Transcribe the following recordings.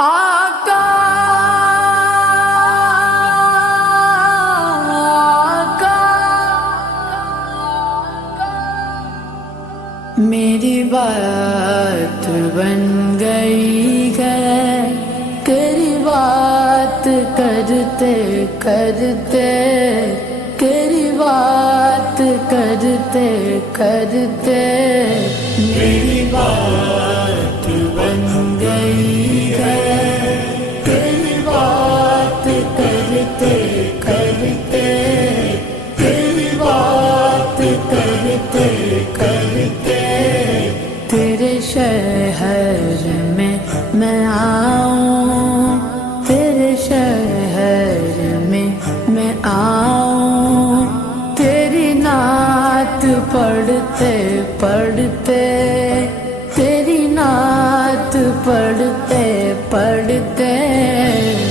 آقا میری بات بن گئی ہے، تیری بات کرتے کرتے، تیری بات کرتے کرتے میری بات بن گئی ہے، تیری بات کرتے کرتے، تیری بات کرتے کرتے تیرے شہر میں آؤں، تیرے شہر میں آؤں، تیری نعت پڑھتے پڑھتے، تیری نعت پڑھتے پڑھتے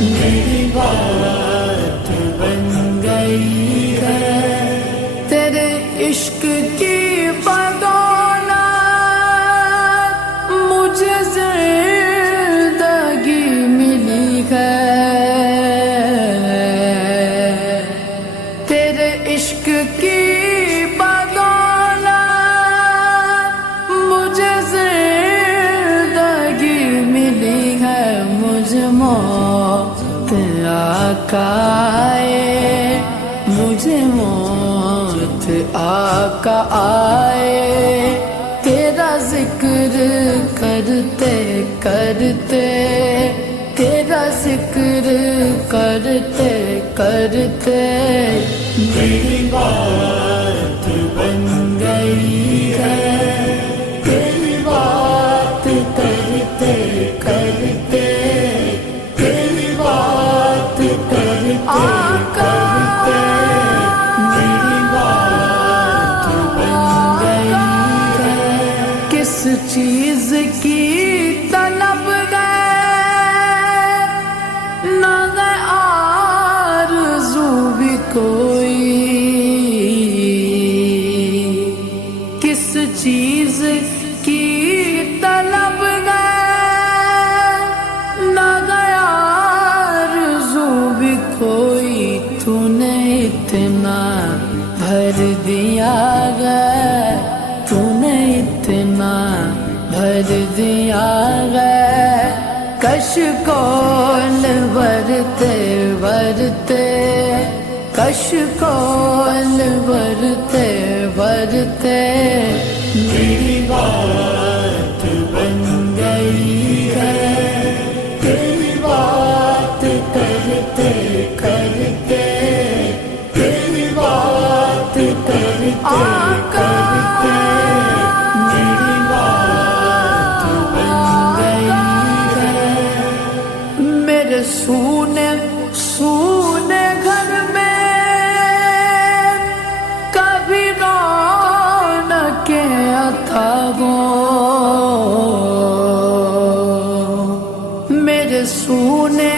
میری بات بن گئی ہے، تیرے عشق کی آئے، مجھے موت آقا آئے، تیرا ذکر کرتے کرتے، تیرا ذکر کرتے کرتے میری بات بن گئی ہے، تیری بات کرتے کرتے، تیری بات کرتے کرتے میری بات بن گئی ہے، کس چیز کی طلب گئے نہ گئے آرزو بھی کوئی، کس چیز کی طلب گئے نہ گیا بھی کوئی، تو نے اتنا بھر دیا ہے، تو نے اتنا بھر دیا ہے، کش کول ورتے ورتے، کش کول ورتے ورتے میری بات بن گئی ہے، تیری بات کرتے کرتے، تیری بات کرتے کرتے میری بات بن گئی ہے، میرے سونے سونے گھر میں کبھی رونقیں عطا ہوں، میرے سونے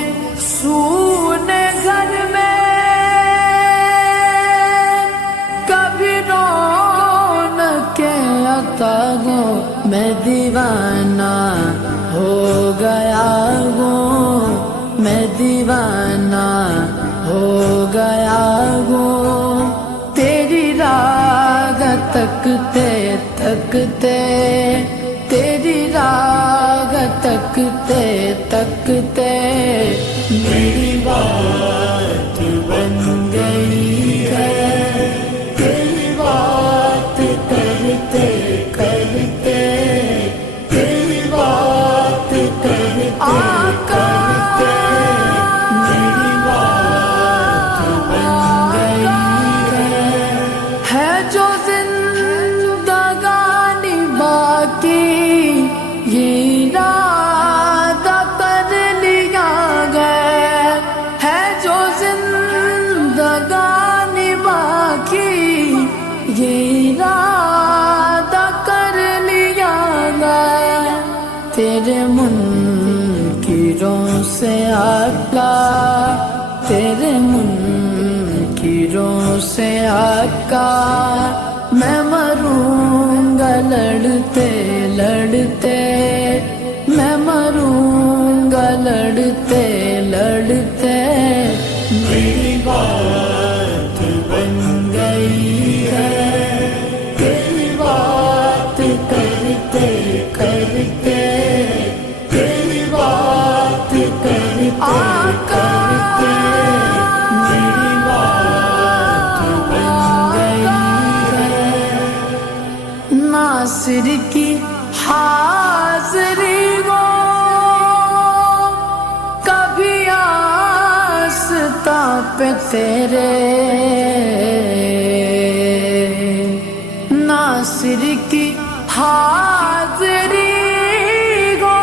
سونے گھر میں کبھی رونقیں عطا ہوں، میں دیوانہ ہو گیا ہوں، میں دیوانہ ہو گیا ہوں، تیری راہ تکتے تکتے، تیری راہ تکتے تکتے میری بات بن گئی ہے، تیری بات کرتے کرتے، تیری بات کرتے کرتے میری بات بن گئی ہے جو زندگانی باقی یہ ارادہ کر لیا گیا ہے، جو زندگانی باقی یہ ارادہ کر لیا گیا، تیرے منکروں سے آقا، تیرے منکروں سے آقا میں مروں گا لڑتے لڑتے، میں مروں گا لڑتے لڑتے میری بات بن گئی ہے، تیری بات کرتے کرتے تیری بات کرتے کرتے میری بات بن گئی ہے۔ ناصر کی حاضری وہ کبھی آستاں پہ تیرے، ناصر کی حاضری وہ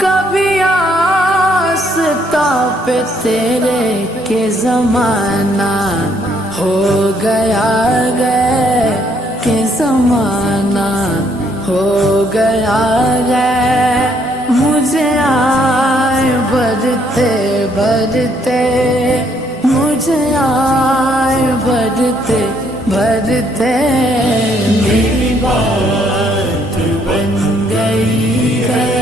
کبھی آستاں پہ تیرے، کہ زمانہ ہو گیا گئے، کہ زمانہ ہو گیا گئے، مجھے آئے بڑھتے بڑھتے، مجھے آئے بڑھتے بڑھتے میری بات بن گئی ہے،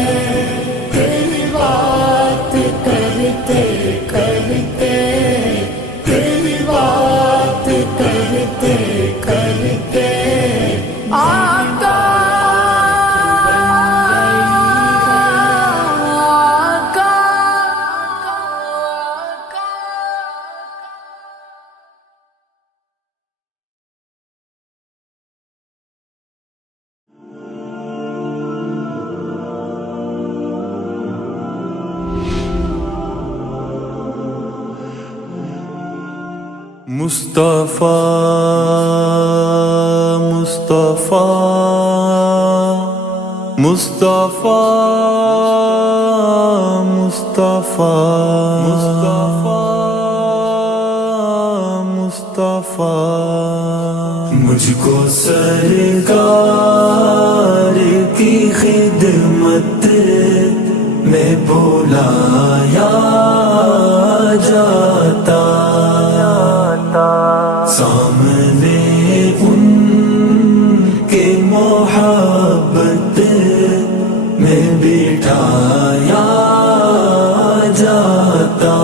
تیری بات کرتے کرتے تیری بات کرتے کرتے آقا مصطفیٰ مصطفیٰ مصطفیٰ مصطفیٰ مصطفیٰ مجھ کو سرکار کی خدمت میں بلایا جاتا، سامنے ان کے محبت میں بٹھایا جاتا،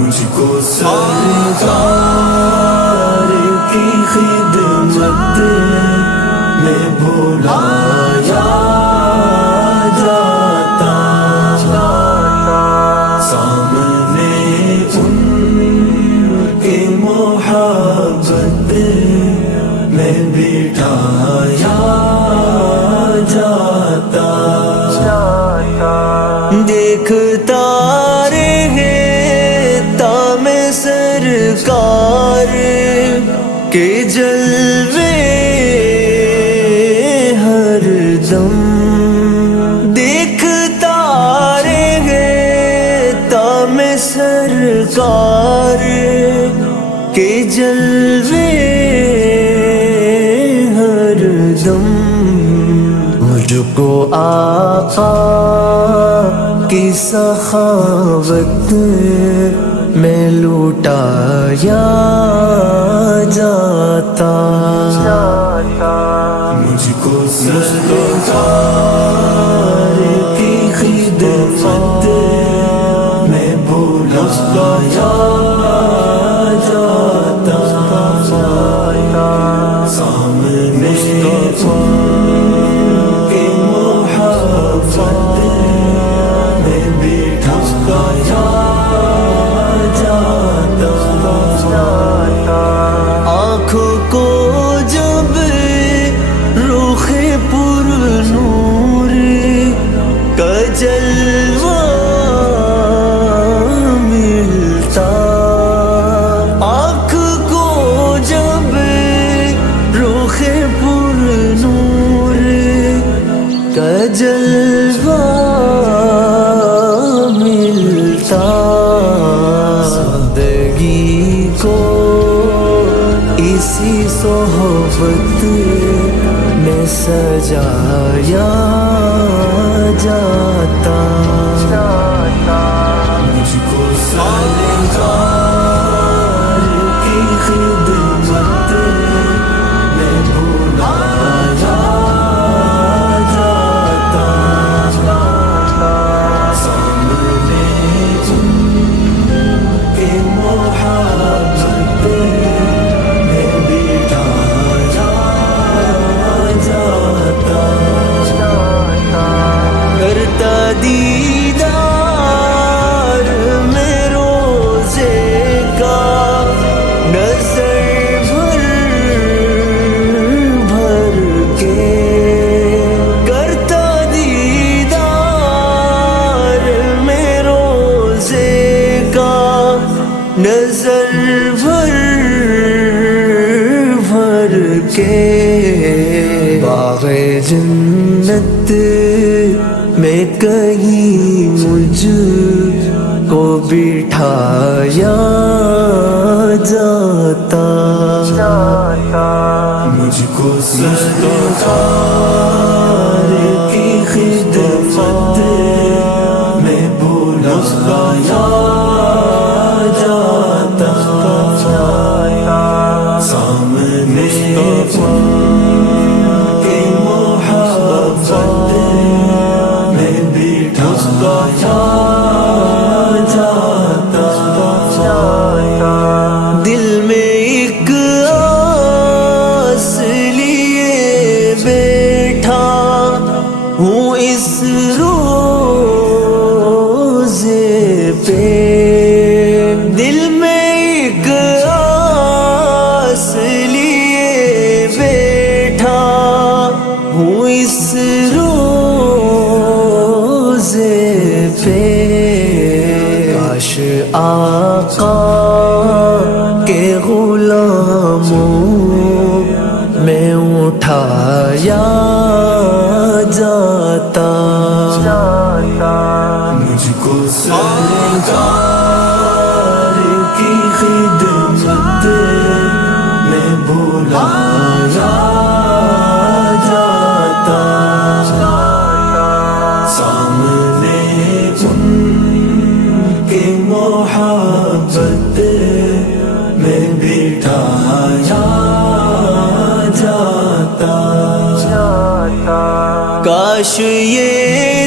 مجھ کو سرکار کی خدمت میں بلایا جاتا، سامنے ان کے محبت میں بٹھایا جاتا، دیکھتا رہے تام سرکار کے جلوے ہر دم، دیکھتا رہے تام سرکار کے جلوے ہر دم، مجھ کو آقا کی سخاوت میں لوٹایا جاتا، مجھ کو سرکار کی خدمت میں بلایا جاتا، سامنے کے محبت میں بٹھایا جاتا، آنکھوں کو جب رخ پر نور کا جلوہ ملتا، آنکھ کو جب رخ پر نور کا جلوہ ملتا، زندگی کو اسی صحبت میں سجایا جاتا، مجھ کو سرکار کی خدمت میں بلایا جاتا، جنت میں کہیں مجھ کو بٹھایا جاتا، مجھ کو سرکار کی خدمت میں بلایا جاتا، سامنے کے محبت میں بٹھایا جاتا، دل میں ایک آس لیے بیٹھا ہوں اس روزے پہ، دل میں ایک آس لیے بیٹھا ہوں اس روزے پہ، کاش آقا کے غلاموں میں اٹھایا جاتا، مجھ کو سرکار کی خدمت میں بلایا جاتا، سامنے ان کے محبت میں بٹھایا جاتا، کاش یہ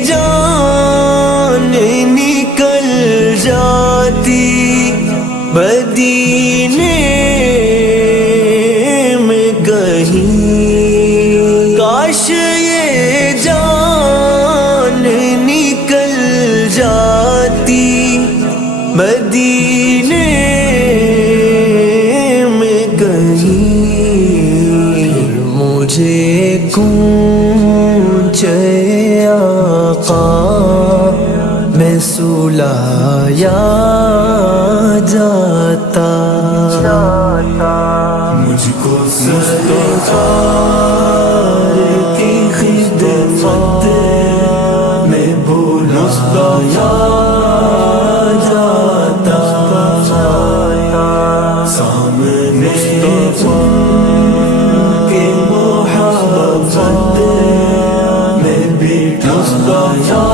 جان نکل جاتی مدینے میں کہیں، کاش یہ جان نکل جاتی مدینے میں کہیں، پھر مجھے گونجے آقا میں سلایا جاتا، مجھ کو سرکار کی خدمت میں بلایا جاتا، سامنے کے محبت میں بٹھایا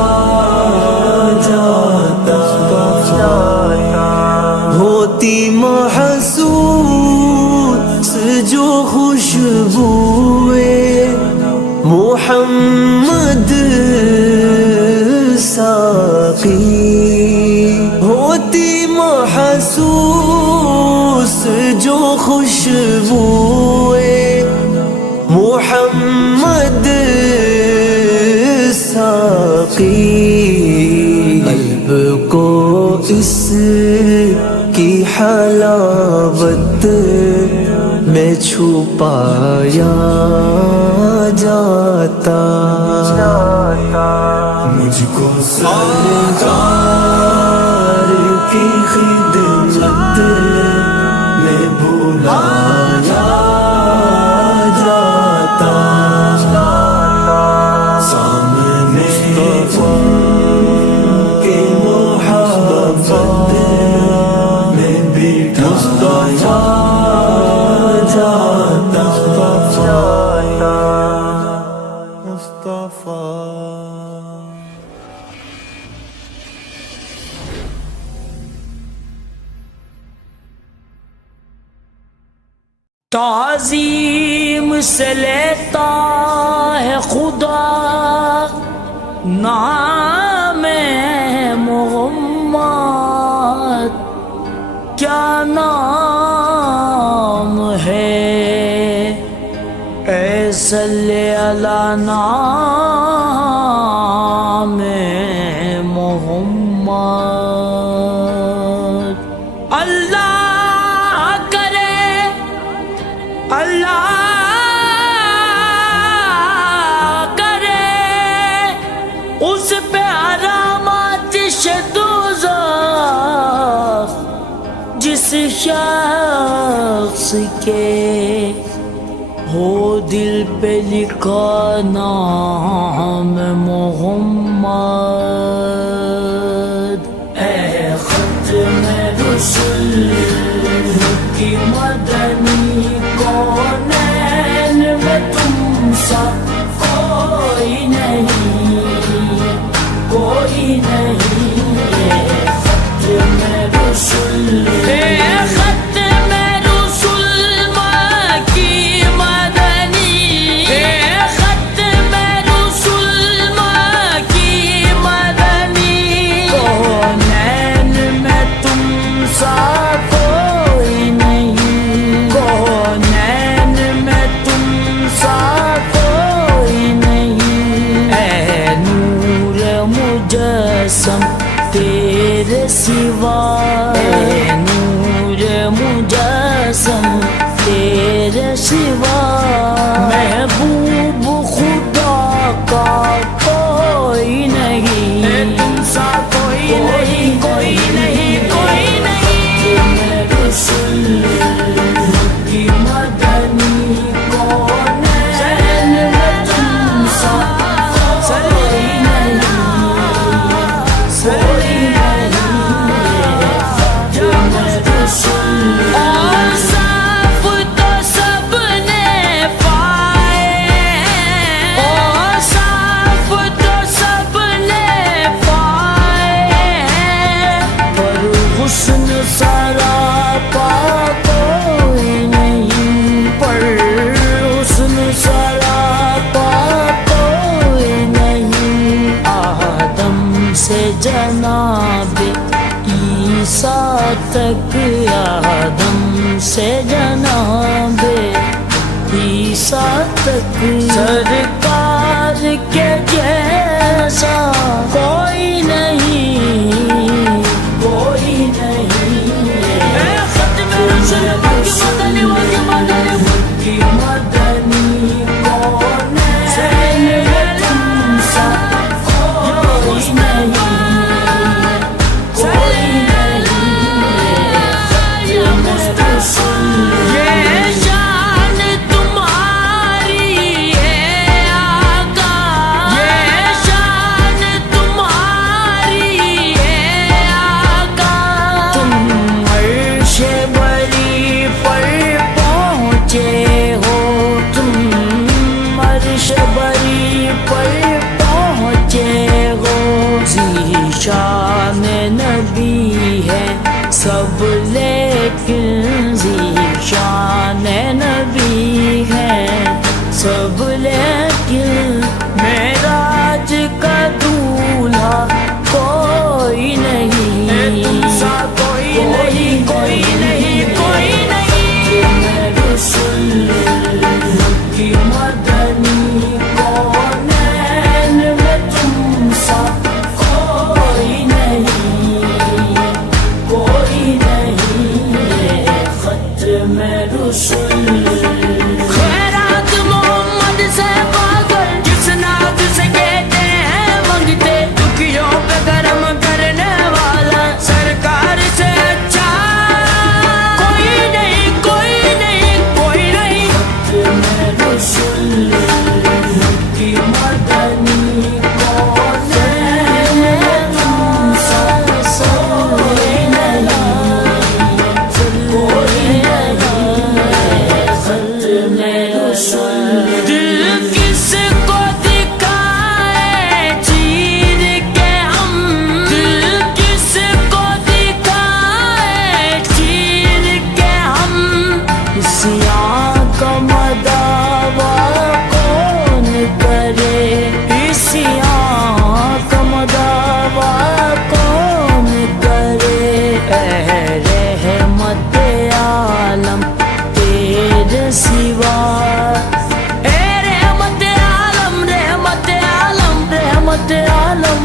جاتا، ہوتی محسوس جو خوشبوئے محمد ساقی، ہوتی محسوس جو خوشبوئے محمد ساقی، قلب کو اس کی حلاوت میں چھپایا جاتا، مجھ کو سرکار کی خدمت میں بلایا جاتا، سامنے کے محبت میں بٹھایا جاتا، مصطفیٰ تعظیم سے لیتا ہے خدا نام محمد، کیا نام ہے اے صلی علی نام محمد، اللہ کرے اللہ کرے اس پہ علامات دوزخ جس شخص کے ہو دل پہ لکھا نام محمد، اے ختم رسل کی مدنی کونین میں تم سا کوئی نہیں، کوئی نہیں، اے ختم رسل، اے ختم رسل مکی مدنی، اے ختم رسل مکی مدنی، کونین میں تم سا کوئی نہیں، کونین میں تم سا کوئی نہیں، اے نور مجسم تیرے سوا، اے نور مجسم تیرے سوا، محبوب خدا کا کوئی نہیں، تم سا کوئی نہیں، کوئی نہیں، کوئی نہیں، رسول کی مدنی کونین میں تم سا کوئی نہیں، کوئی نہیں، اور صاف تو سب نے پائے، اور صاف تو سب نے پائے، پر حسن سراپا کوئی نہیں، پر حسن سراپا کوئی نہیں، آدم سے جناب عیسیٰ تک، آدم سے جناب عیسیٰ تک، سرکار کے جیسا کوئی نہیں، کوئی نہیں، اے ختم رسل مکی مدنی مکی مدنی مکی مدنی کونین میں تم سا کوئی نہیں، کوئی نہیں، یہ شان تمہاری ہے آقا، یہ شان تمہاری ہے آقا، تم عرش بری پر پہنچے ہو، تم عرش بری پر پہنچے ہو، ذیشان نبی ہے سب لیکن ذیشان نبی ہے سب لیکن، معراج کا دولہا کوئی نہیں، تم سا کوئی نہیں، کوئی نہیں، کوئی نہیں، رسول کی مدنی کونین میں تم سا کوئی نہیں، کوئی نہیں، ختم رسول، خیرات محمد سے پاگل، جس ناز سے کہتے ہیں منگتے، دکھیوں پہ کرم کرنے والا، سرکار سے اچھا کوئی نہیں، کوئی نہیں، کوئی نہیں، ختم رسول کی مدنی کونین میں تم سا کوئی نہیں، کوئی نہیں، ختم رسول، دل کس کو دکھائے چیر کے ہم، دل کس کو دکھائے چیر کے ہم، سیاہ کا مداوا کون کرے، سیاہ کا مداوا کون کرے، اے رحمت عالم تیرے سوا، اے رحمت عالم، رحمت عالم، رحمت عالم،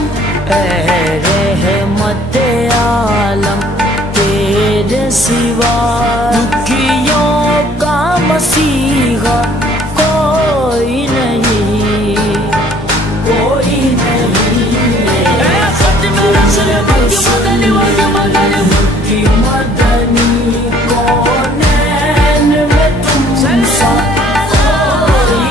اے رحمت عالم تیرے سوا، دکھیوں کا مسیحا کوئی نہیں، کوئی نہیں، اے ختم رسل مکی مدنی مکی مدنی مکی مدنی کونین میں تم سا کوئی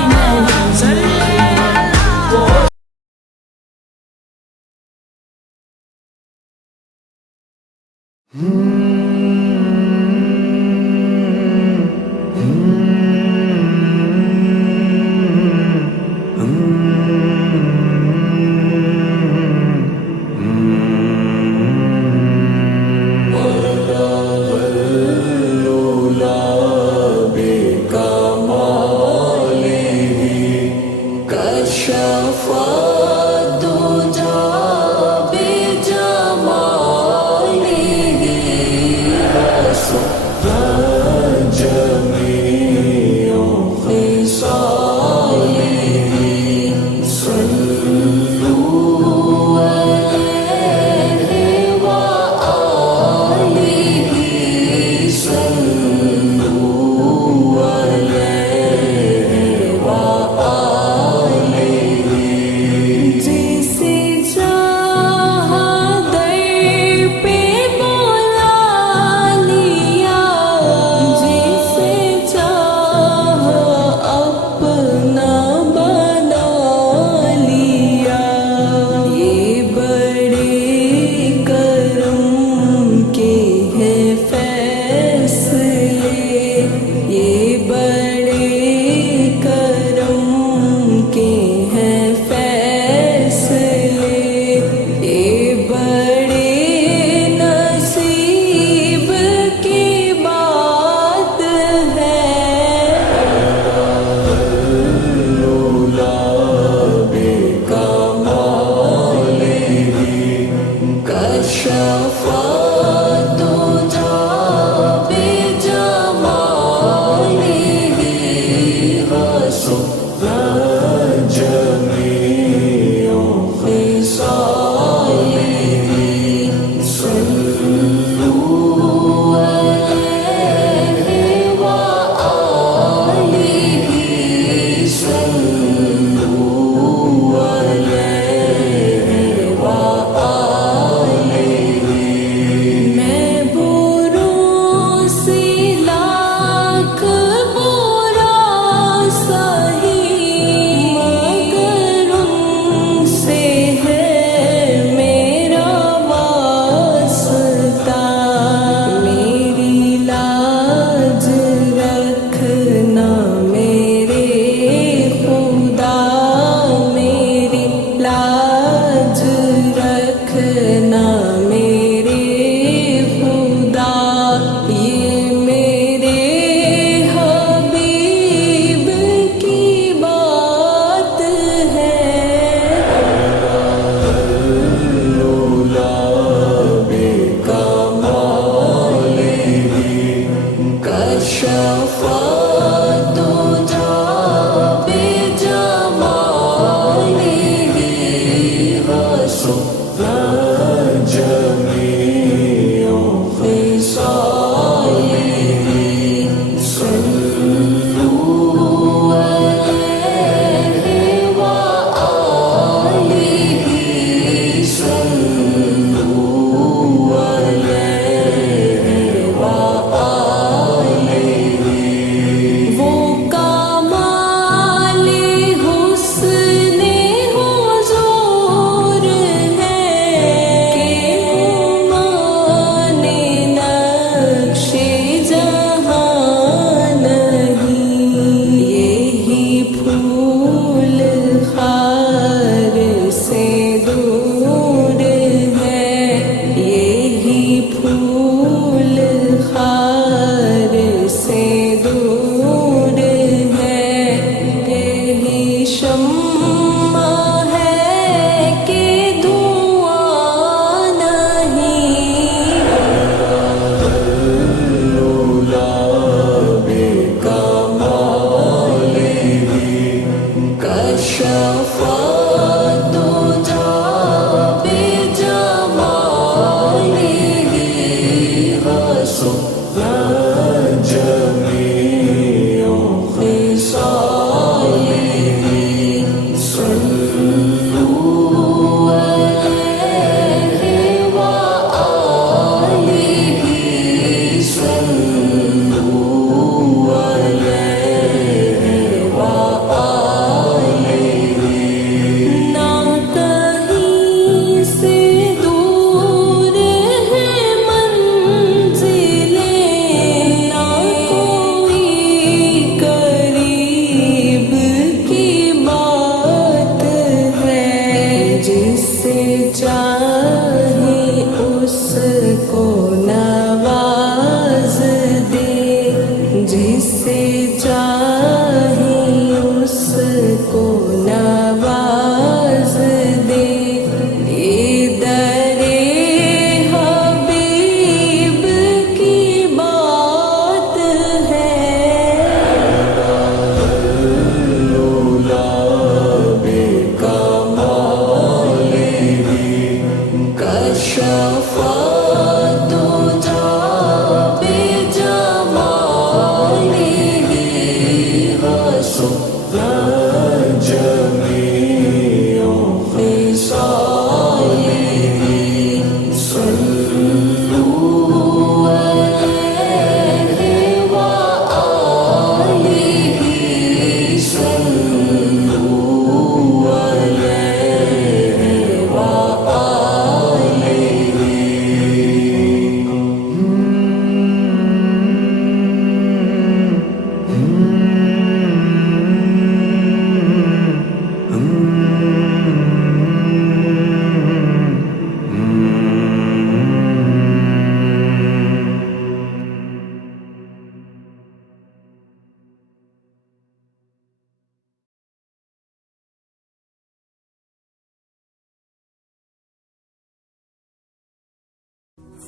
كشف الدجى بجماله وصف جميع خصاله صلوا عليه وآله صلوا عليه وآله جسے چاہا در پہ بلا لیا جسے چاہا اپنا بنا لیا یہ بڑے کرم کے ہیں فیصلے یہ بڑے کرم کے ہیں فیصلے یہ بڑے نصیب کی بات ہے كشف الدجى بجماله وصف جميع خصاله صلوا عليه وآله صلوا عليه وآله میں بروں سے لاکھ برا سہی مگر ان سے ہے میرا واسطہ میری لاج رکھنا میرے خدا میری لاج رکھنا میرے خدا یہ میرے حبیب کی بات ہے كشف الدجى بجماله وصف جميع خصاله صلوا عليه وآله صلوا عليه وآله وہ کمال حسن حضور ہے چاہے اس کو نواز دے، جسے چاہے اس کو نواز دے۔ یہ در حبیب کی بات ہے، کشفت بجمالہ حسن جمیع خصالہ، صلوا علیہ وآلہ، صلوا علیہ وآلہ۔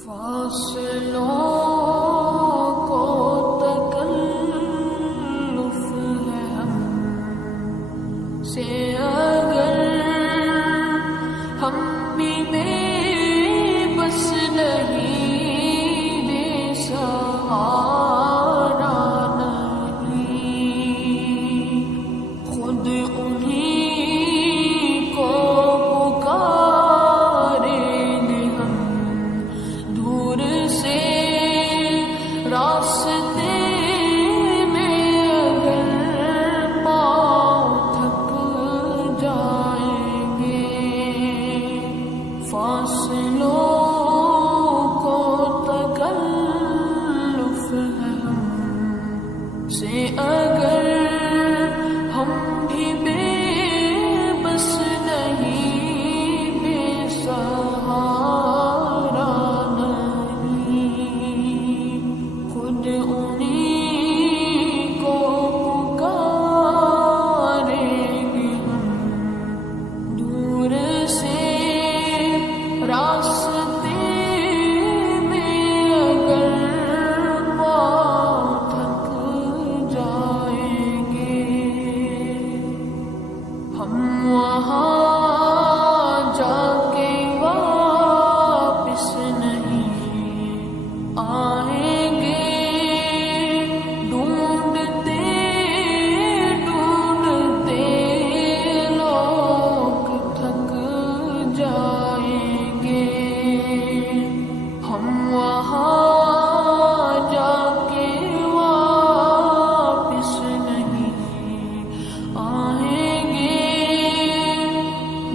فاصلوں کو تکلف ہے ہم سے، اگر ہم بھی بے بس نہیں، بے سہارا نہیں، خود انہیں کو پکاریں گے ہم دور سے راستے میں، اگر پاؤں تھک جائیں گے۔ فاصلوں کو تکلف ہے ہم سے، اگر ہم بھی بے بس نہیں، بے سہارا نہیں، خود انہیں کو پکاریں گے ہم دور سے راستے میں، اگر پاؤں تھک جائیں گے۔ ہم وہاں جا کے واپس نہیں آئیں گے، ڈھونڈتے ڈھونڈتے لوگ تھک جائیں گے۔ ہم وہاں جا کے واپس نہیں آئیں گے،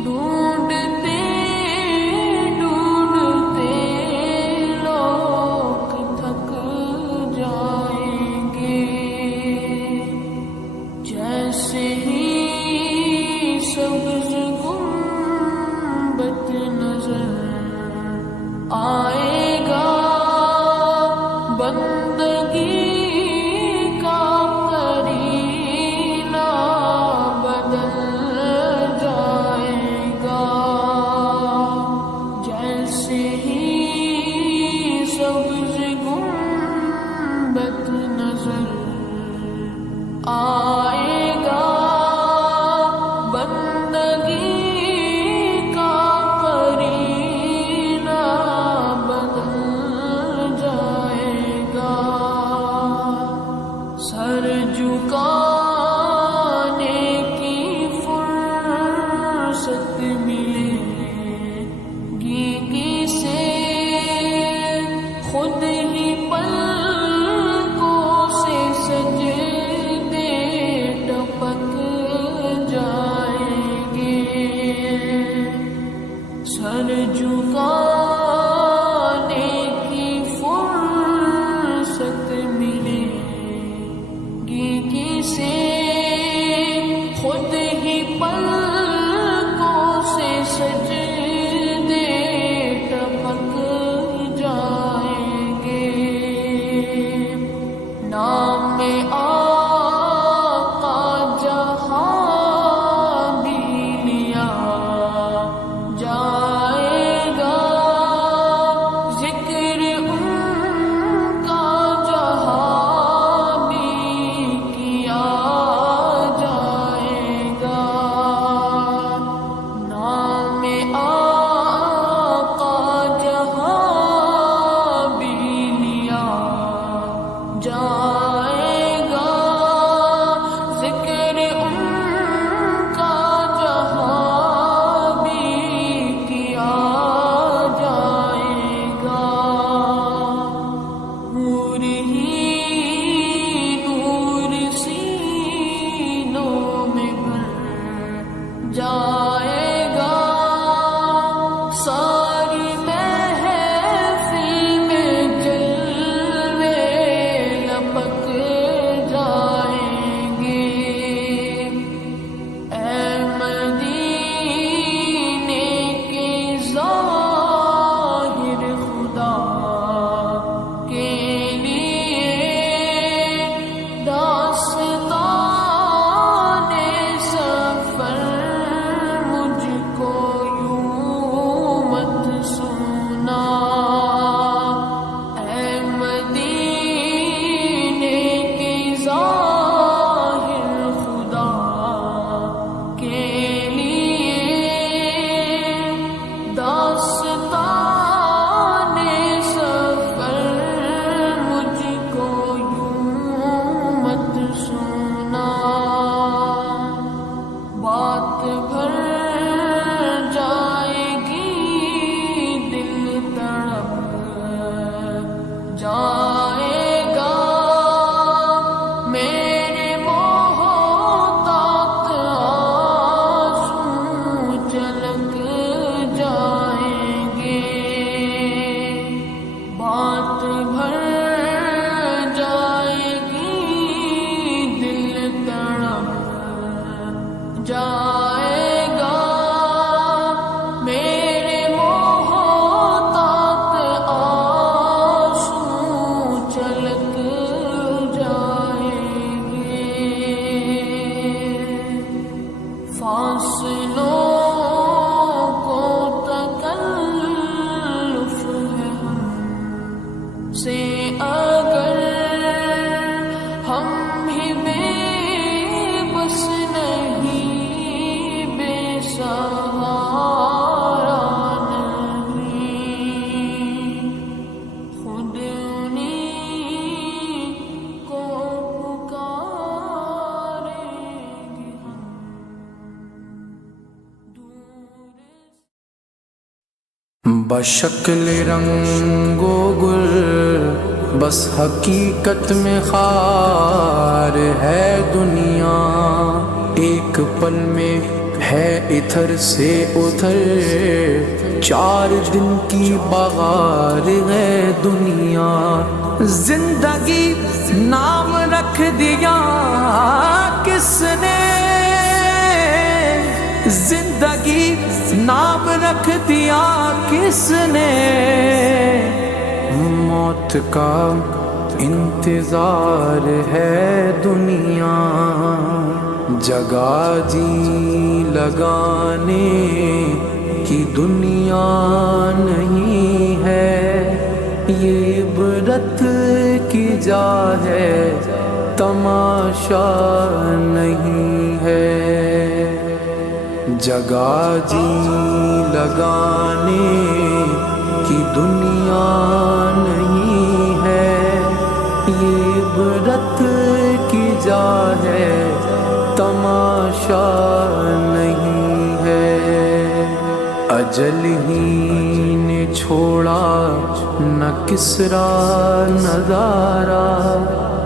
ڈھونڈتے ڈھونڈتے لوگ تھک جائیں گے۔ جیسے ہی سبز گنبد نظر آئے گا، بندگی کا کرینہ بدل جائے گا۔ جیسے ہی سبز گنبد نظر آئے گا، بندگی کا کرینہ بدل جائے گا۔ سر جھکانے کی فرصت ملے گی کسے، خود ہی پلکوں سے سجدے ٹپک جائیں گے۔ سر جھکانے کی فرصت ملے گی کسے، خود ہی پلکوں سے سجدے ساری محفل میں جلوے لپک جائیں گے، اے مدینے کے ظاہر خدا کے لیے داستان سفر مجھ کو یوں مت سنا، اے مدینے کے ظاہر خدا کے لیے داستان سفر مجھ کو یوں مت سنا، بات بھر جائے گی دل تڑپ جائے گا، میرے محتاط آنسو چھلک جائیں گے، بات بھر جائے گی دل تڑپ جائے گا، میرے محتاط آنسو چھلک جائیں گے، فاصلوں کو تکلف ہے ہم سے اگر ہم ہی بے بس نہیں، بے سہارا نہیں، خود انہیں کو پکاریں گے ہم دور بشکل رنگ و گل بس حقیقت میں خار ہے دنیا، ایک پل میں ہے ادھر سے ادھر، 4 دن کی بغار ہے دنیا، زندگی نام رکھ دیا کس نے، زندگی نام رکھ دیا کس نے، موت کا انتظار ہے دنیا، جگہ جی لگانے کی دنیا نہیں ہے، یہ عبرت کی جا ہے تماشا نہیں ہے، جگہ جی لگانے کی دنیا نہیں ہے، یہ عبرت کی جا ہے تماشا نہیں ہے، اجل ہی نے چھوڑا نہ کسرا نظارہ،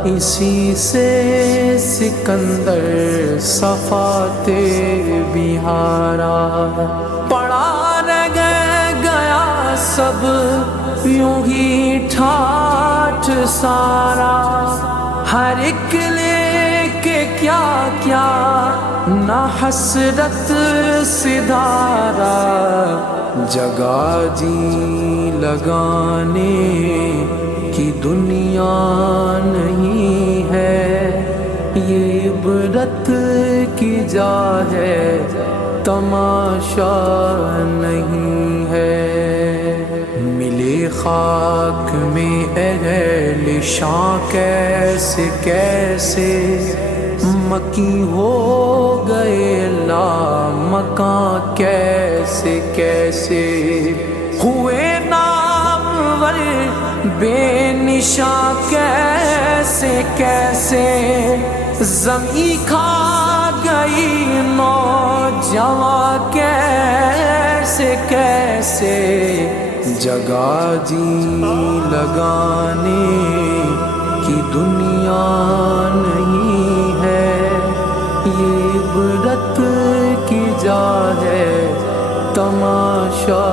اسی سے سکندر صفاتے بہارا، پڑا رہ گیا سب یوں ہی ٹھاٹھ سارا، ہر ایک لے کے کیا کیا نہ حسرت سدھارا، جگہ جی لگانے کی دنیا نہیں ہے، یہ عبرت کی جا ہے تماشا نہیں ہے، ملے خاک میں اہل شاں کیسے کیسے، مکی ہو گئے لامکاں کیسے کیسے، ہوئے نامور بے نشاں کیسے کیسے، زمیں کھا گئی نوجواں کیسے کیسے، جگہ جی لگانے کی دنیا نہیں ہے، یہ عبرت کی جا ہے تماشا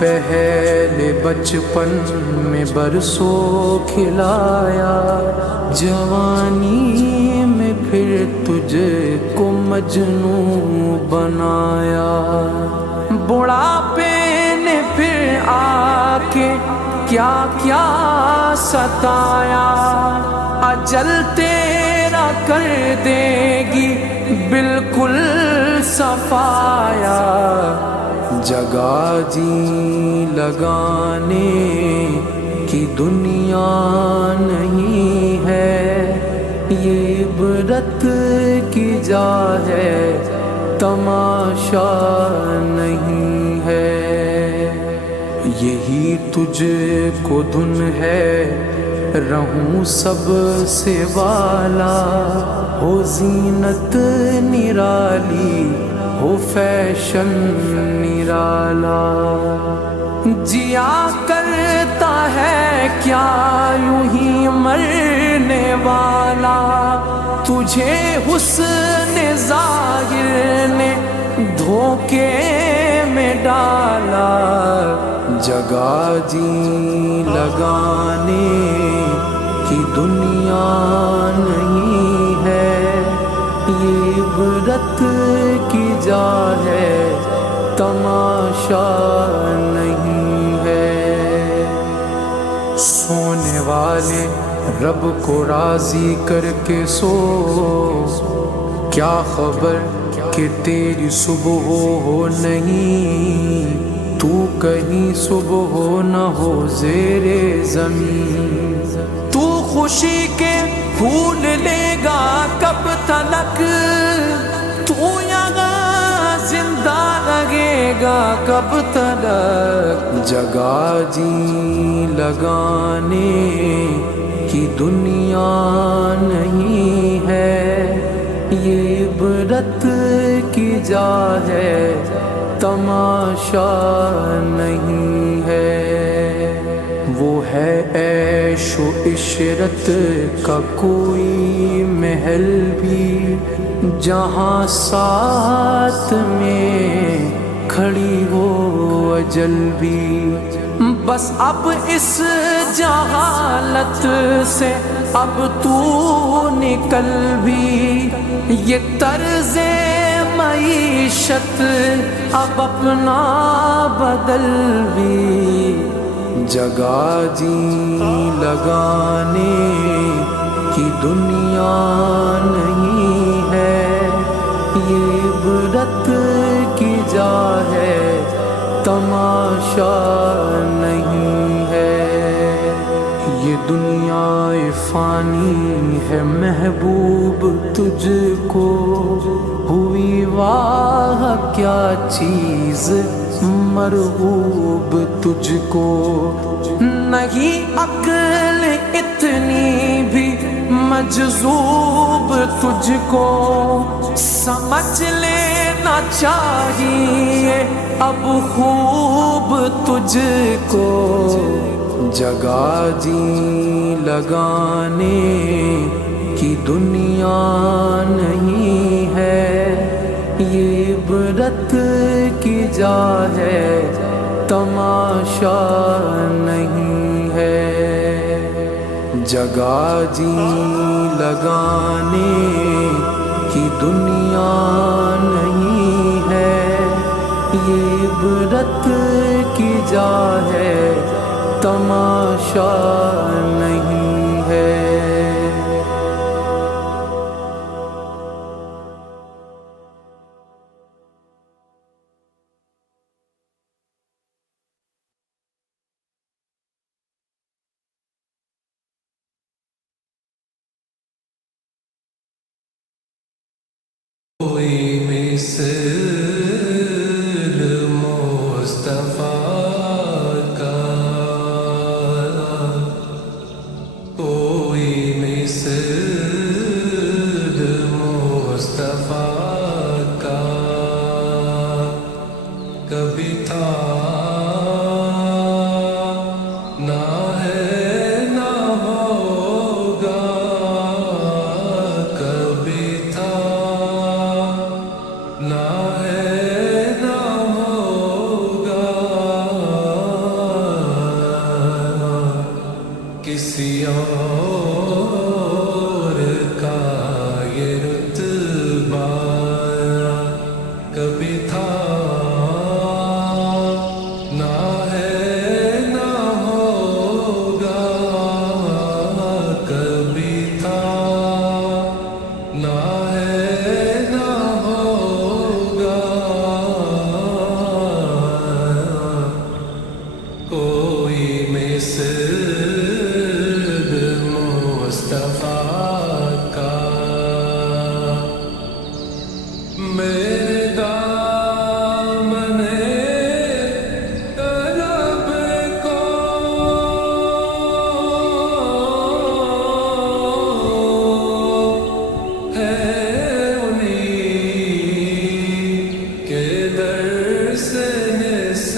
پہلے بچپن میں برسوں کھلایا، جوانی میں پھر تجھ کو مجنوں بنایا، بڑھاپے نے پھر آ کے کیا کیا ستایا، اجل تیرا کر دے گی بالکل صفایا، جگہ جی لگانے کی دنیا نہیں ہے، یہ عبرت کی جا ہے تماشا نہیں ہے، یہی تجھ کو دھن ہے رہوں سب سے والا، ہو زینت نرالی ہو فیشن نرالا، جیا کرتا ہے کیا یوں ہی مرنے والا، تجھے حسن ظاہر نے دھوکے میں ڈالا، جگہ جی لگانے کی دنیا نہیں ہے، یہ عبرت کی جا ہے تماشا نہیں ہے، سونے والے رب کو راضی کر کے سو، کیا خبر کہ تیری صبح ہو نہیں، تو کہیں صبح ہو نہ ہو زیر زمین، تو خوشی کے پھول لے گا کب تلک، تو یہاں زندہ رہے گا کب تلک، جگہ جی لگانے کی دنیا نہیں ہے، یہ عبرت کی جا ہے تماشا نہیں ہے، وہ ہے عیش و عشرت کا کوئی محل بھی، جہاں ساتھ میں کھڑی ہو اجل بھی، بس اب اس جہالت سے اب تو نکل بھی، یہ طرز معیشت اب اپنا بدل بھی، جگہ جی لگانے کی دنیا نہیں ہے، یہ عبرت کی جا ہے تماشا نہیں ہے، یہ دنیا فانی ہے محبوب تجھ کو، ہوئی واہ کیا چیز مرغوب تجھ کو، نہیں عقل اتنی بھی مجذوب تجھ کو، سمجھ لینا چاہیے اب خوب تجھ کو، جگہ جی لگانے کی دنیا نہیں ہے، یہ عبرت کی جا ہے تماشا نہیں ہے، جگہ جی لگانے کی دنیا نہیں ہے، یہ عبرت کی جا ہے تماشا نہیں ہے۔ کوئی مثل مصطفیٰ کا، کوئی مثل مصطفیٰ کا کبھی تھا نہ ہے نہ ہوگا، کبھی تھا نہ ہے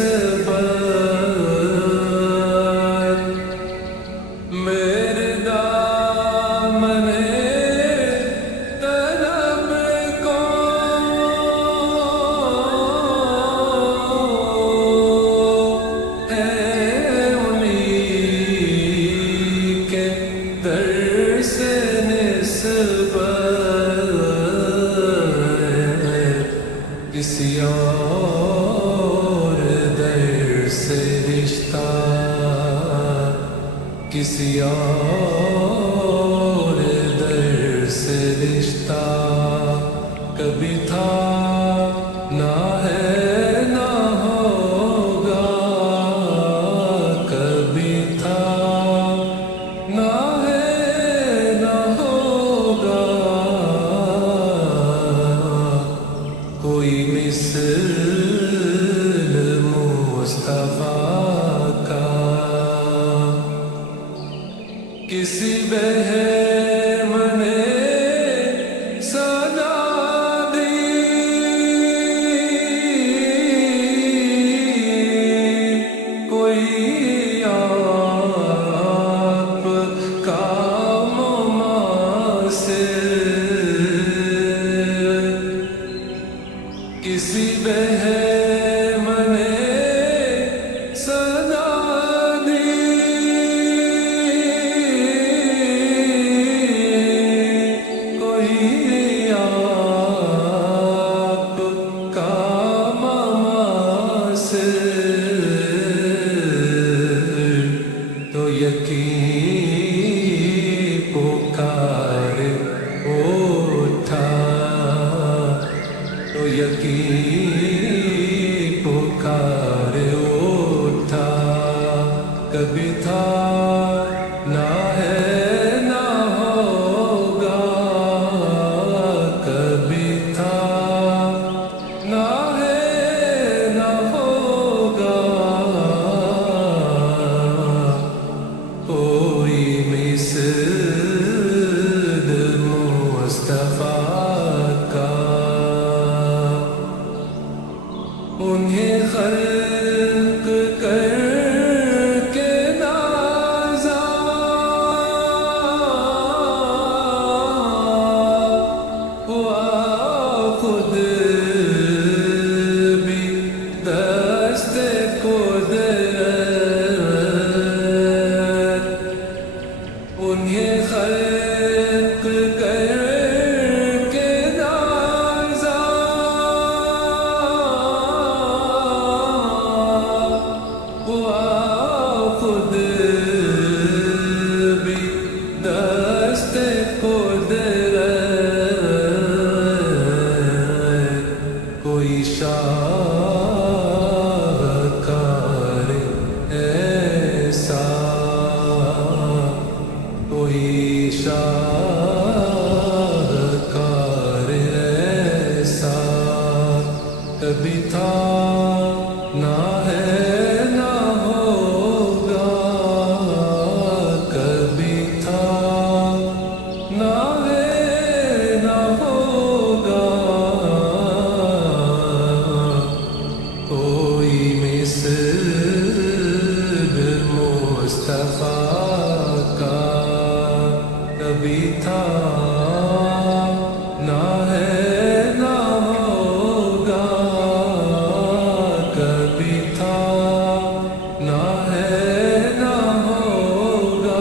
نسبت میرے دامن طلب کو ہے انہیں کے در سے نسبت کسی اور در سے رشتہ کسی اور در سے رشتہ کبھی تھا نہ ہے نہ ہوگا کبھی تھا نہ ہے نہ ہوگا کوئی مثل مصطفیٰ کا کسی بہم نے صدا دی کوئی آپ کا مماثل کسی بہم نے صدا دی کوئی آپ کا مماثل تو یقین پکار اٹھا تو یقین پکار اٹھا کبھی تھا نہ ہے نہ ہوگا کبھی تھا نہ ہے نہ ہوگا کوئی مثل مصطفیٰ کا انہیں خلق کر کے نازا ہوا خود بھی دست قدرت انہیں خلق کر کے نازا ہوا خود بھی دست قدرت کوئی شاہکار ایسا کوئی شاہکار ایسا کبھی تھا نہ ہے نہ ہوگا کبھی تھا نہ ہے نہ ہوگا کوئی مثل مصطفیٰ کا کبھی تھا نہ ہے نہ ہوگا کبھی تھا نہ ہے نہ ہوگا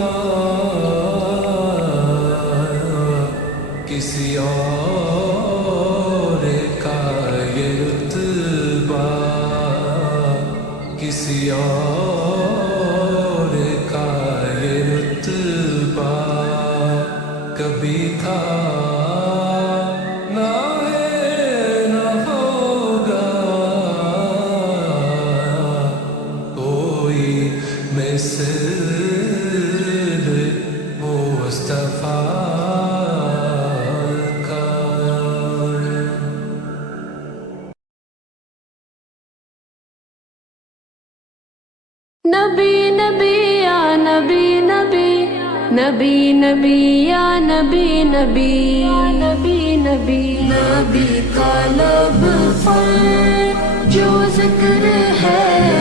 کسی اور کا یہ رتبہ کسی اور کا یہ رتبہ کبھی تھا نہ ہے نہ ہوگا کوئی مثل مصطفیٰ کا نبی نبی یا نبی نبی نبی نبی یا نبی نبی نبی نبی نبی کا لب پر جو ذکر ہے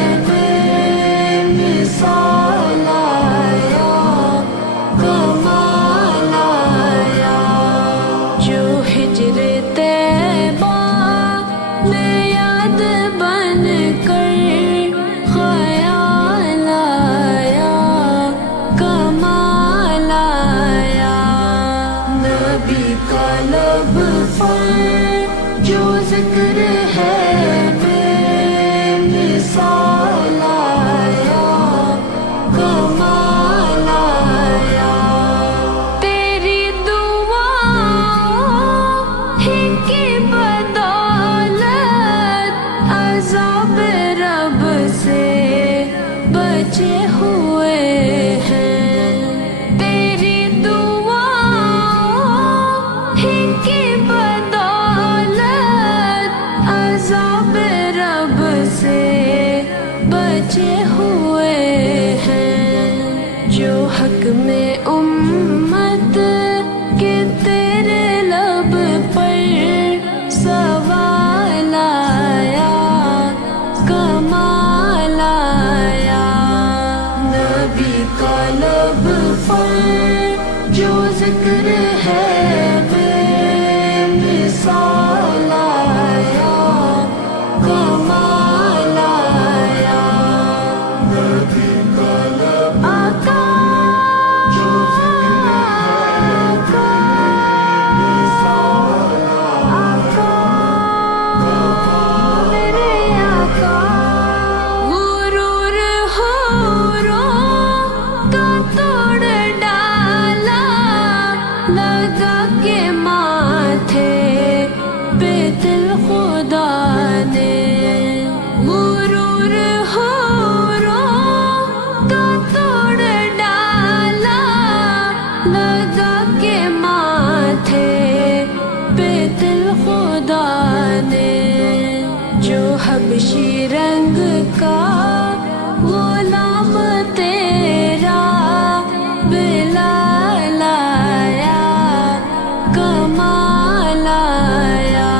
میں یاد بن کر خیال آیا، کمال آیا، نبی کا لب پر جو ذکر ہے بے مثال آیا، کمال آیا، تیری دعا ہی کی بدولت عذاب رب سے بچے ہوئے ہیں، تیری دعا ہی کی بدولت عذاب رب سے بچے ہوئے ہیں، جو حق میں امت کے تیرے لب پر سوال آیا، کمال آیا، نبی کا لب پر جو ذکر ہے بے مثال آیا، کمال آیا، نبی کا لب آقا جو ذکر ہے بے مثال آقا، میرے آقا، غرور حوروں کا توڑ ڈالا، لگا کے ماتھے پہ دل خدا نے، غرور حوروں کا توڑ ڈالا، لگا کے ماتھے پہ دل خدا نے، جو حبشی رنگ کا غلام تیرا بلال آیا، کمال آیا،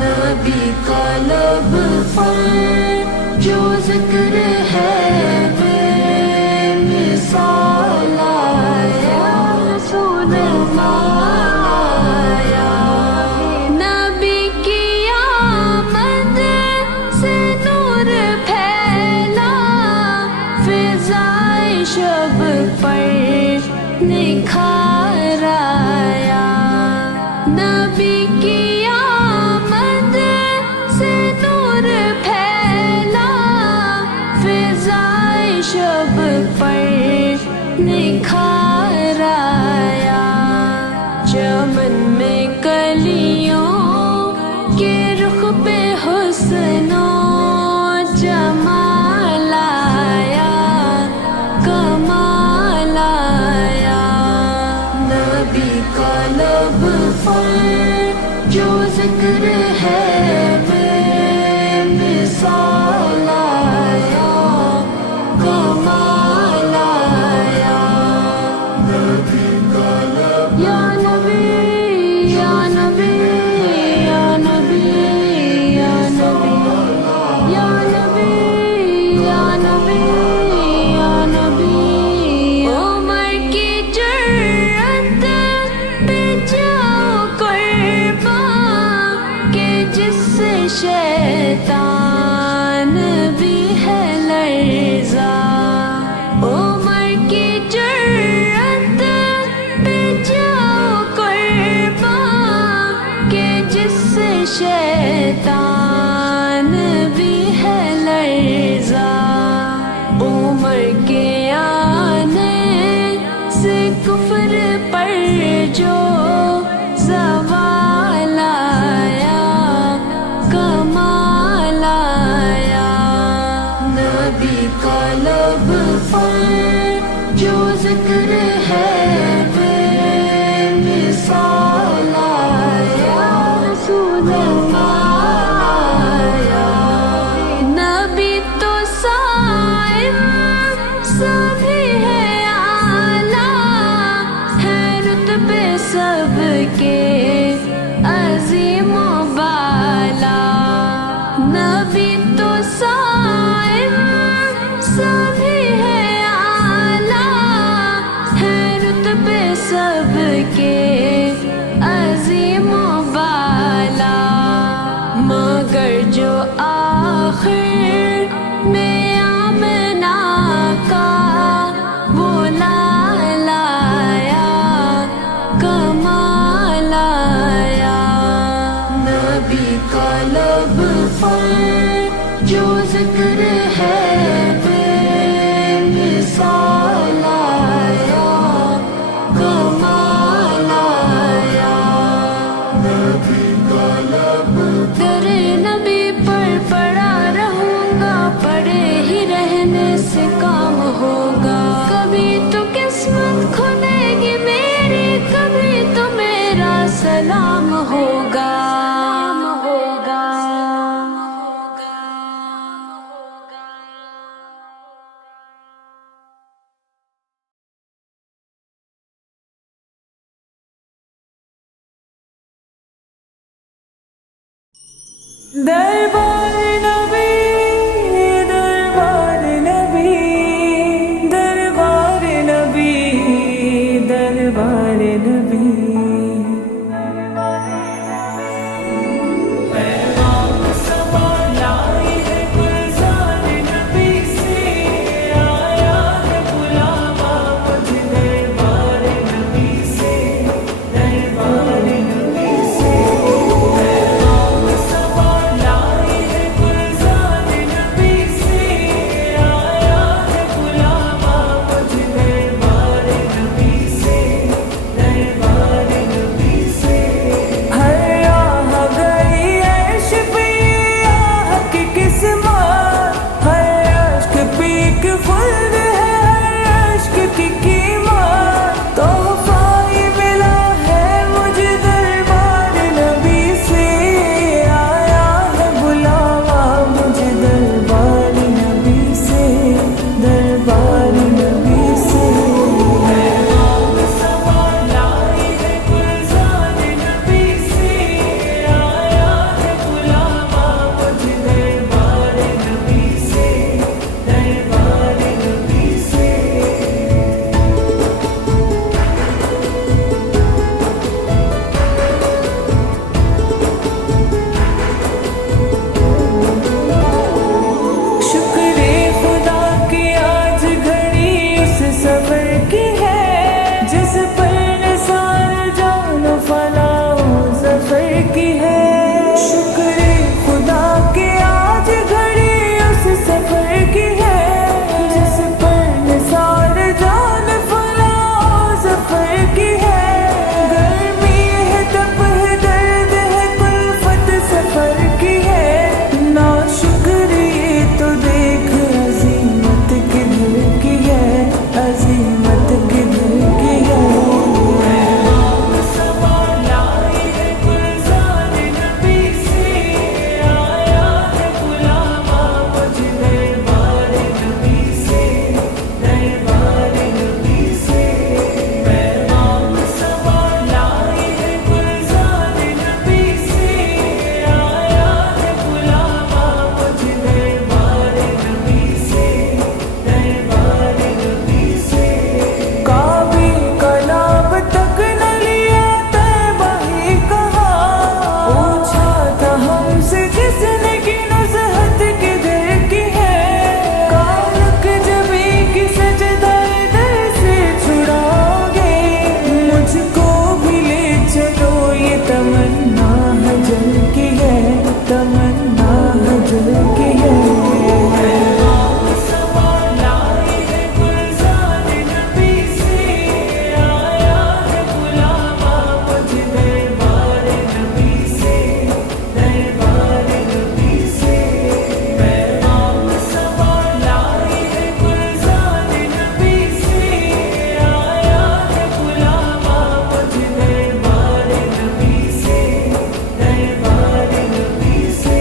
نبی کا لب پر جو ذکر ہے بے مثال آیا، رسول آیا، نبی کی آمد سے نور پھیلا، فضائے شب پر نکھار آیا، نبی کی آمد سے نور پھیلا، فضائے شب پر نکھار آیا، چمن میں کلیوں کے رخ پہ حسن و جمال آیا، کمال آیا، نبی کا لب پر جو ذکر ہے بے مثال آیا، کمال آیا، نبی کا لب، یا نبی یا نبی یا نبی یا نبی یا نبی یا نبی یا نبی، عمر کی جرأت پہ جاؤ قربان، کہ جس سے شیطان بھی ہے لرزا، عمر کی جرأت پہ جاؤ قربان، کہ جس سے شیطان بھی ہے لرزا، عمر کے آنے سے کفر پر جو زوال آیا، کمال آیا، نبی کا لب پر جو ذکر ہے بے مثال آیا، رسول آیا، نبی تو صائم سبھی ہے اعلیٰ، ہے رتبے سب کے عظیم و بالا، نبی تو صائم سبھی ہے اعلیٰ، ہے رتبے سب کے عظیم و بالا، جو آخر میں آمنہ کا وہ لایا کمال آیا، نبی کا لب پر جو ذکر ہے بے مثال آیا کمال آیا، نبی کا لب در نبی پر پڑا رہوں گا، پڑے ہی رہنے سے کام ہوگا، کبھی تو قسمت کھلے گی میری، کبھی تو میرا سلام ہوگا۔ دربار نبی دربار نبی دربار نبی دربار نبی، پیغام سما لائی ہے گلزار نبی سے، آیا ہے بلاوا مجھ دربار نبی سے، دربار نبی سے، پیغام سما لائی ہے گلزار نبی سے، آیا ہے بلاوا مجھ دربار نبی سے، دربار نبی سے، ہر آہ گئی عیش پہ آہ کی قسمت، ہر عشق پہ ایک خلد ہے، ہر عشق کی قیمت، تحفہ ہی ملا ہے مجھے دربار نبی سے، آیا ہے بلاوا مجھے دربار نبی سے، دربار نبی سے، پیغام سما لائی ہے گلزار نبی سے، آیا ہے بلاوا مجھ دربار نبی سے، دربار نبی سے۔ شکر خدا کی آج گھڑی اس سفر کی ہے، جس پر نثار جان و فلاح و ظفر کی ہے، شکر خدا کی آج گھڑی اس سفر کی ہے، جس پر نثار جان فلاح و ظفر کی ہے، گرمی ہے تپ ہے درد ہے کلفت سفر کی ہے، ناشکر یہ تو دیکھ عظیمت کدھر کی ہے، عظیمت کدھر کی ہے، پیغام سما لائی ہے گلزار نبی سے، آیا ہے بلاوا مجھ دربار نبی سے، دربار نبی سے، پیغام سما لائی ہے گلزار نبی سے، آیا ہے بلاوا مجھ دربار نبی سے، دربار نبی سے، کعبے کا نام تک نہ لیا طیبہ ہی کہا، پوچھا تھا ہم سے جس نے کہ نزہت کدھر کی ہے، کالک جبی کی سجدہ در سے چھڑاؤ گے، مجھ کو بھی لے چلو یہ تمنا حجر کی ہے، تمنا حجر کی ہے، پیغام سما لائی ہے گلزار نبی سے، آیا ہے بلاوا مجھ دربار نبی سے، دربار نبی سے، پیغام سما لائی ہے گلزار نبی سے، آیا ہے بلاوا مجھ دربار نبی سے، دربار نبی سے،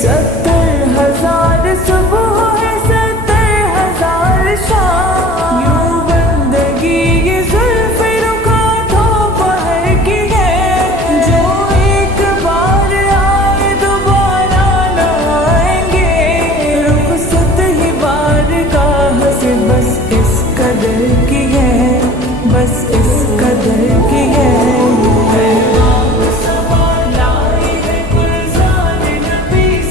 70,000 صبح ہے 70,000 شام، یوں بندگی یہ زلف رکاتوں پہر کی ہے، جو ایک بار آئے دوبارہ نہ آئیں گے، رخصت ہی بارگاہ سے بس اس قدر کی ہے، بس اس قدر کی ہے، پیغام سما لائی ہے گلزار نبی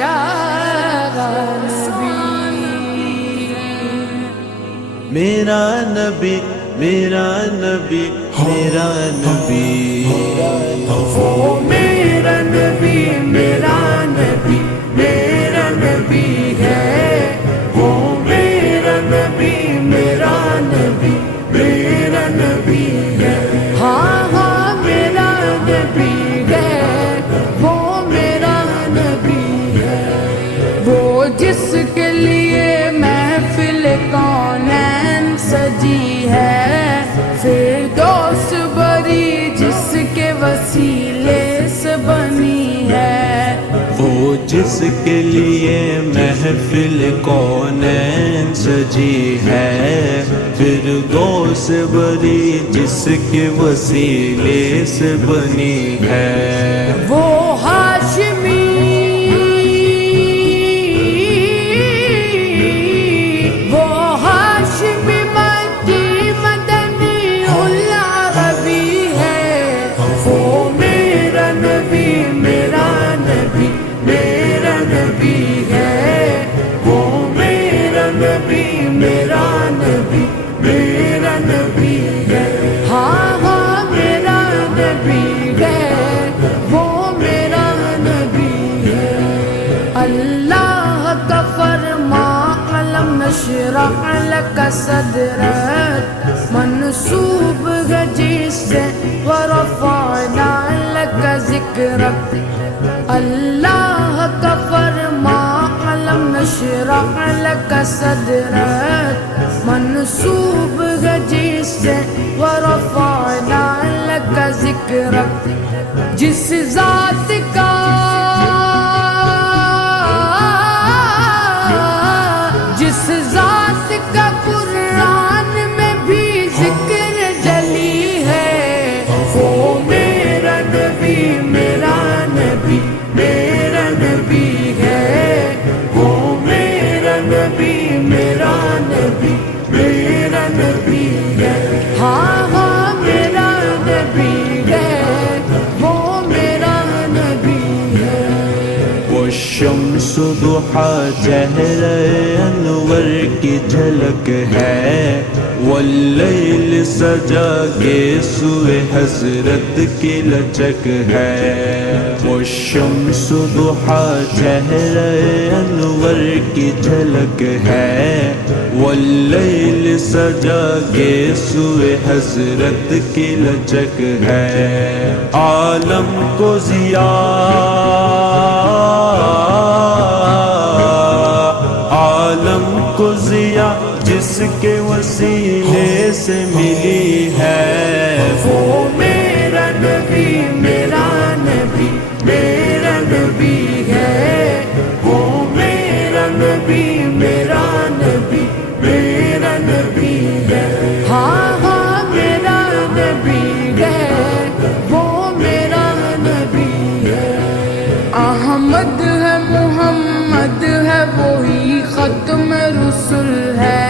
پیارا نبی، میرا نبی میرا نبی میرا نبی، وہ میرا نبی میرا نبی میرا نبی ہے، وہ میرا نبی میرا نبی میرا نبی ہے، ہاں ہاں میرا نبی ہے، وہ میرا نبی ہے، وہ جس کے لیے محفل کونین سجی ہے، فردوس بری جس کے وسیلے سے بنی ہے، وہ جس کے لیے محفل کونین سجی ہے، فردوس بری جس کے وسیلے سے بنی ہے، وہ ہاشمی مکی مدنی العربی ہے، وہ میرا نبی میرا نبی میرا نبی ہے، وہ میرا نبی میرا نبی میرا نبی ہے، ہاں ہاں میرا نبی ہے، وہ میرا نبی ہے، اللہ کا فرما علم نشرح لک صدرک منسوب ہے جس سے ورفعنا لک ذکرک، اللہ کا فرما علم نشرح لک صدرک منسوب ہے جس سے ورفعنا لک ذکرک، جس ذات کا قرآن میں بھی ذکر جلی ہے، وہ میرا نبی میرا نبی میرا نبی ہے، وہ میرا نبی میرا نبی میرا نبی ہے، ہاں ہاں میرا نبی ہے، وہ میرا نبی ہے، والشمس ضحا چہر انور کی جھلک ہے، واللیل سجا کے سوئے حضرت کی لچک ہے، والشمس ضحا چہر انور کی جھلک ہے، واللیل سجا کے سوئے حضرت کی لچک ہے، عالم کو ضیاء عالم کو ضیاء جس کے وسیلے سے ملی ہے، وہ میرا نبی میرا نبی میرا نبی ہے، وہ میرا نبی میرا نبی میرا نبی ہے، ہاں ہاں میرا نبی ہے، وہ میرا نبی ہے، احمد ہے محمد ہے وہی ختم رسول ہے،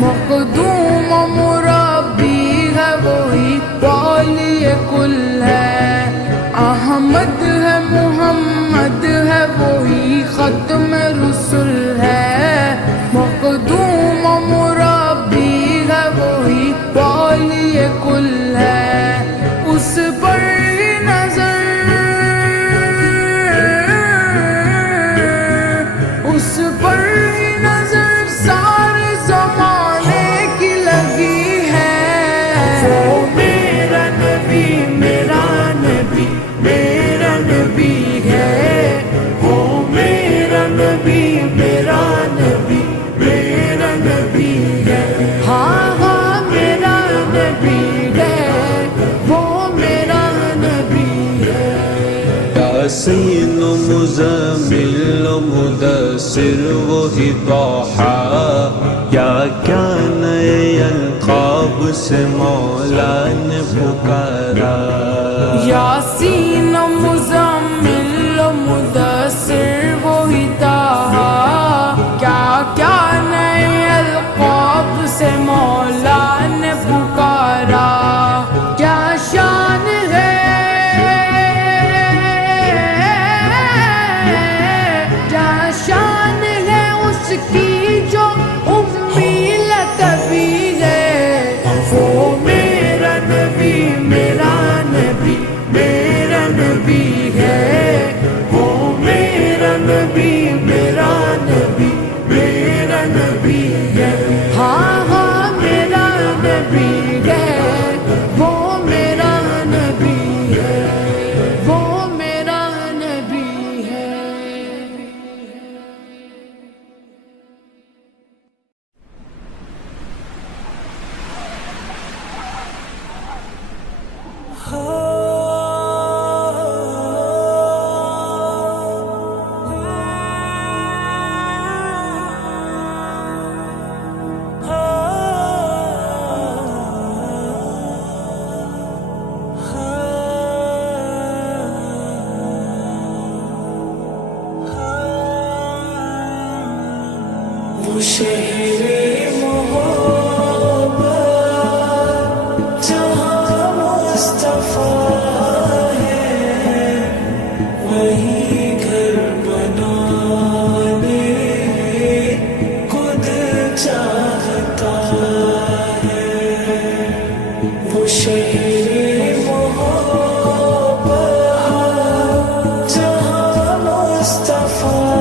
مقدوم و مربی ہے وہی والی کل ہے، احمد ہے محمد ہے وہی ختم رسول ہے، مقدوم و مربی ہے وہی والی کل ہے، اس پر نظر اس پر نظر سارے زمانے کی لگی ہے، وہ میرا نبی میرا نبی میرا نبی ہے، وہ میرا نبی میرا نبی میرا نبی ہے، ہاں ہاں میرا نبی ہے، وہ میرا نبی ہے، یاسین و مزمل و مدثر وہی طٰہٰ، کیا نئے القاب سے مولا نے پکارا، یاسین و مزمل و مدثر وہی طٰہٰ، کیا نئے القاب سے مولا نے پکارا، کیا شان ہے شہر محبت جہاں مصطفیٰ ہے وہی گھر بنانے کو دل چاہتا ہے وہ شہر محبت جہاں مصطفیٰ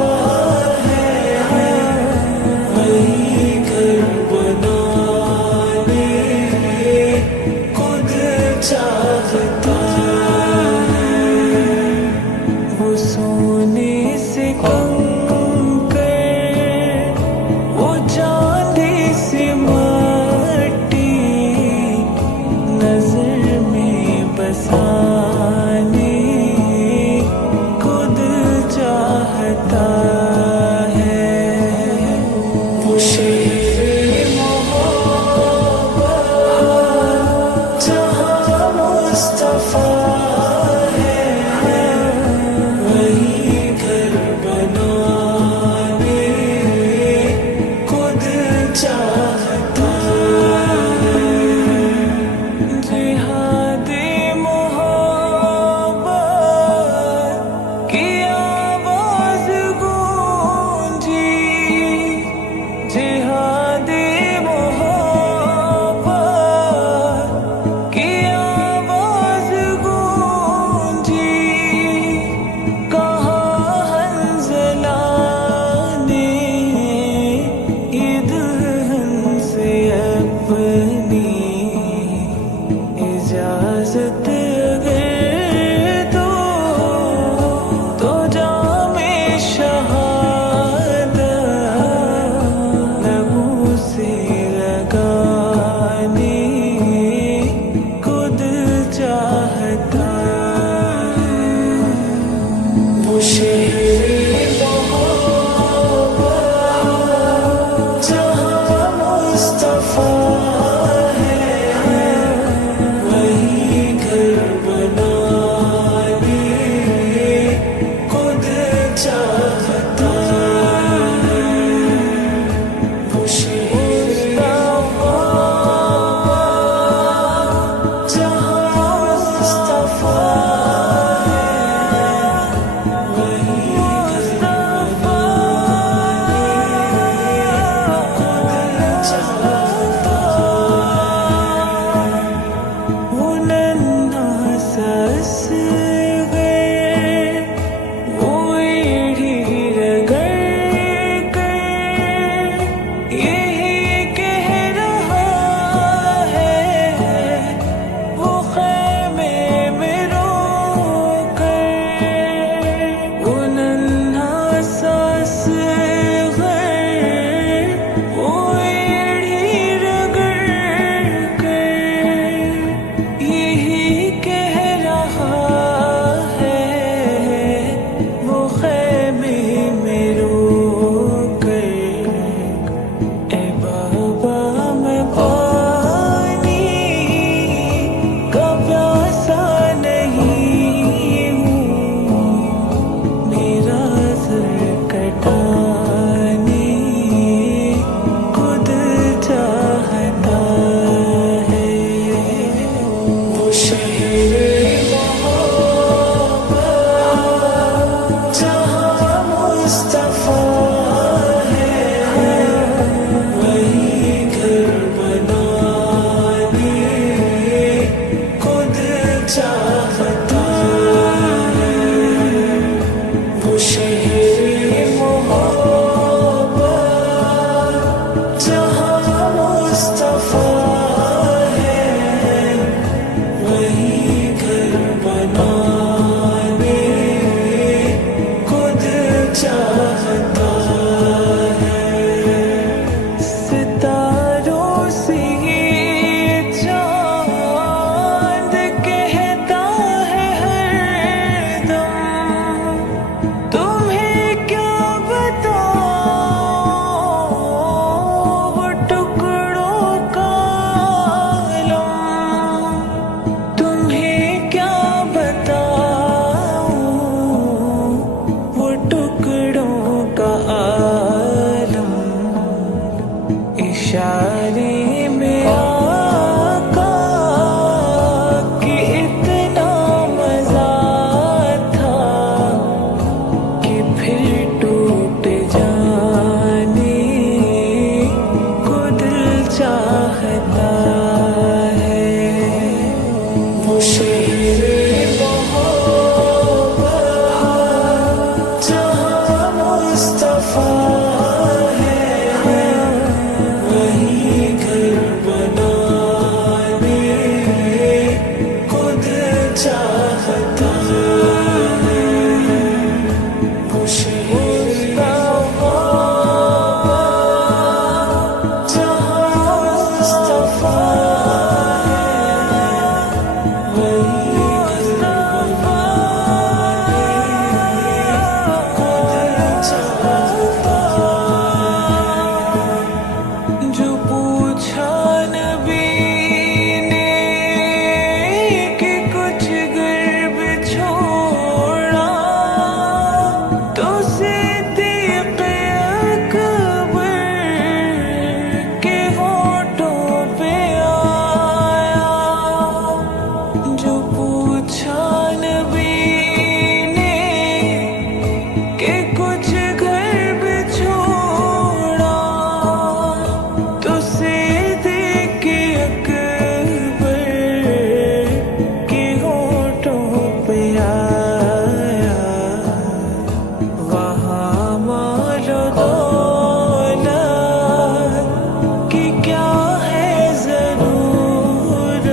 ٹکڑوں کا چاہتا ہے وہ شہر محبت جہاں مصطفیٰ ہے وہی گھر بنانے خود چاہتا ہے وہ شہر جہاں مصطفیٰ ہے وہی گھر بنانے خود چاہتا جو پوچھا نبی نے کہ کچھ غرب چھوڑا تو صدیق اکبر کے ہونٹوں پہ آیا جو پوچھا نبی نے کہ کچھ غرب چھوڑا تو صدیق اکبر کے ہونٹوں پہ آیا وہاں مال و دولت کی کیا ہے ضرورت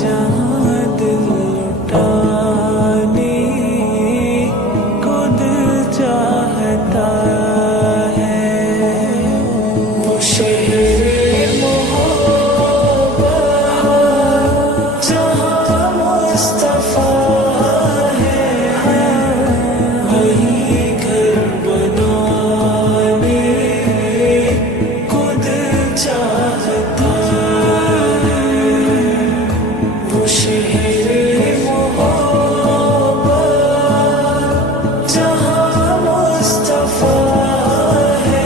جہاں دل لٹانے خود چاہتا ہے وہ شہر محبت جہاں مصطفیٰ ہے وہی گھر بنانے خود چاہتا ہے وہ شہر محبت جہاں مصطفیٰ ہے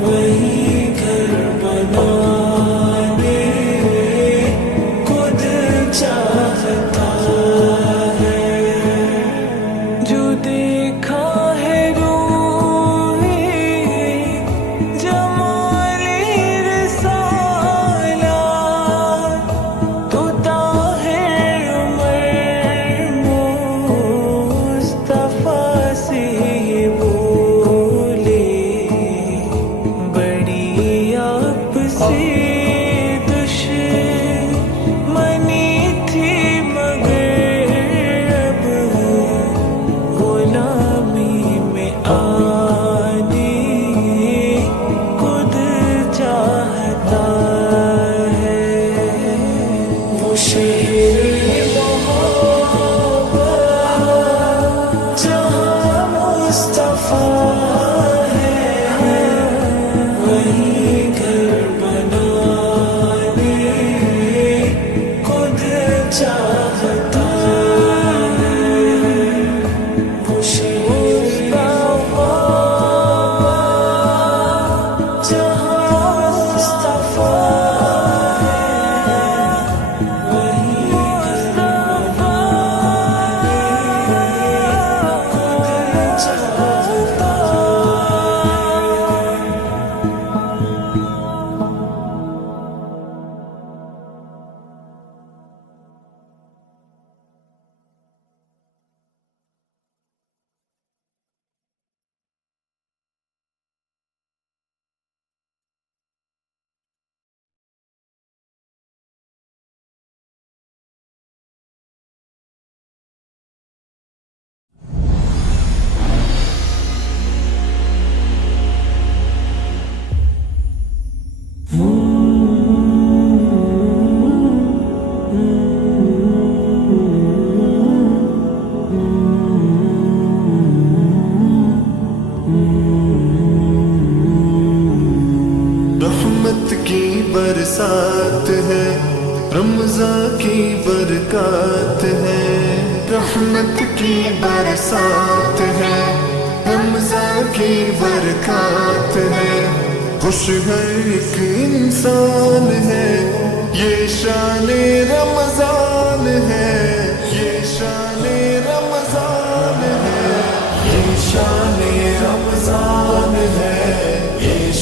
وہی گھر بنانے خود چاہتا ہے جو دیکھا ہے روحِ جمال رسالت تو طاہر عمر مصطفیٰ سے یہ بولے بڑی آپ سے دشمنی تھی مگر اب غلامی میں آنے خود چاہتا ہے وہ شہر محبت جہاں مصطفیٰ ہے وہی گھر بنانے خود چاہتا ہے وہ شہر محبت جہاں مصطفیٰ ہے وہی گھر بنانے خود چاہتا رحمت کی برسات ہے رمضان کی برکات ہے رحمت کی برسات ہے رمضان کی برکات ہے خوش ہر ایک انسان ہے یہ شان رمضان ہے یہ شان رمضان ہے یہ شان رمضان ہے یہ